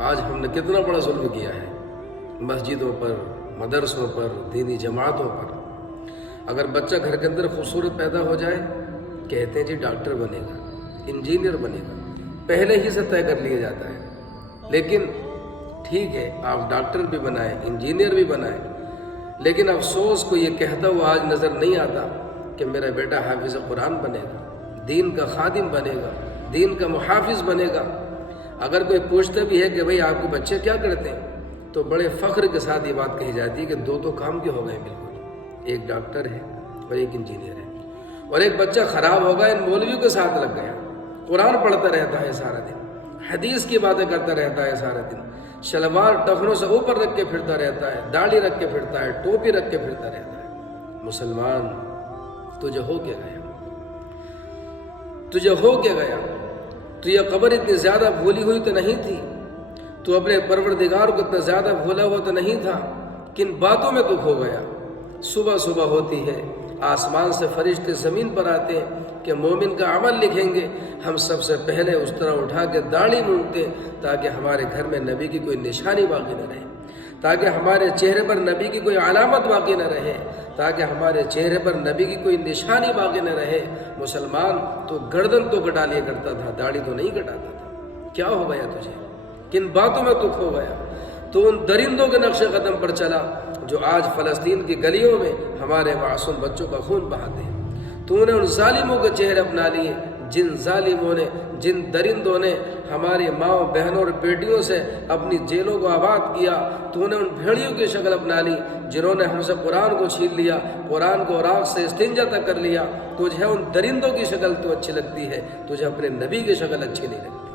آج ہم نے کتنا بڑا ظلم کیا ہے مسجدوں پر، مدرسوں پر، دینی جماعتوں پر۔ اگر بچہ گھر کے اندر خوبصورت پیدا ہو جائے، کہتے ہیں جی ڈاکٹر بنے گا، انجینئر بنے گا، پہلے ہی سے طے کر لیا جاتا ہے۔ لیکن ٹھیک ہے، آپ ڈاکٹر بھی بنائیں، انجینئر بھی بنائیں، لیکن افسوس کو یہ کہتا ہوا آج نظر نہیں آتا کہ میرا بیٹا حافظ قرآن بنے گا، دین کا خادم بنے گا، دین کا محافظ بنے گا۔ اگر کوئی پوچھتا بھی ہے کہ بھئی آپ کے بچے کیا کرتے ہیں، تو بڑے فخر کے ساتھ یہ بات کہی جاتی ہے کہ دو کام کے ہو گئے بالکل، ایک ڈاکٹر ہے اور ایک انجینئر ہے۔ اور ایک بچہ خراب ہوگا ان مولویوں کے ساتھ لگ گیا، قرآن پڑھتا رہتا ہے سارا دن، حدیث کی باتیں کرتا رہتا ہے سارا دن، شلوار ٹخنوں سے اوپر رکھ کے پھرتا رہتا ہے، داڑھی رکھ کے پھرتا ہے، ٹوپی رکھ کے پھرتا رہتا ہے۔ مسلمان تجھے ہو کے گیا، تجھے ہو کے گیا۔ تو یہ قبر اتنی زیادہ بھولی ہوئی تو نہیں تھی، تو اپنے پروردگار کو اتنا زیادہ بھولا ہوا تو نہیں تھا، کن باتوں میں تو کھو گیا۔ صبح صبح ہوتی ہے، آسمان سے فرشتے زمین پر آتے ہیں کہ مومن کا عمل لکھیں گے۔ ہم سب سے پہلے اس طرح اٹھا کے داڑھی مونڈتے تاکہ ہمارے گھر میں نبی کی کوئی نشانی باقی نہ رہے، تاکہ ہمارے چہرے پر نبی کی کوئی علامت باقی نہ رہے، تاکہ ہمارے چہرے پر نبی کی کوئی نشانی باقی نہ رہے۔ مسلمان تو گردن تو کٹا لیا کرتا تھا، داڑھی تو نہیں کٹاتا تھا۔ کیا ہو گیا تجھے؟ کن باتوں میں تو کھو گیا؟ تو ان درندوں کے نقش قدم پر چلا جو آج فلسطین کی گلیوں میں ہمارے معصوم بچوں کا خون بہاتے ہیں۔ تو نے ان ظالموں کے چہرے اپنا لیے، جن ظالموں نے، جن درندوں نے ہماری ماں بہنوں اور بیٹیوں سے اپنی جیلوں کو آباد کیا۔ تو نے ان بھیڑیوں کی شکل اپنا لی جنہوں نے ہم سے قرآن کو چھین لیا، قرآن کو راگ سے استنجا تک کر لیا۔ تجھے ان درندوں کی شکل تو اچھی لگتی ہے، تجھے اپنے نبی کی شکل اچھی نہیں لگتی۔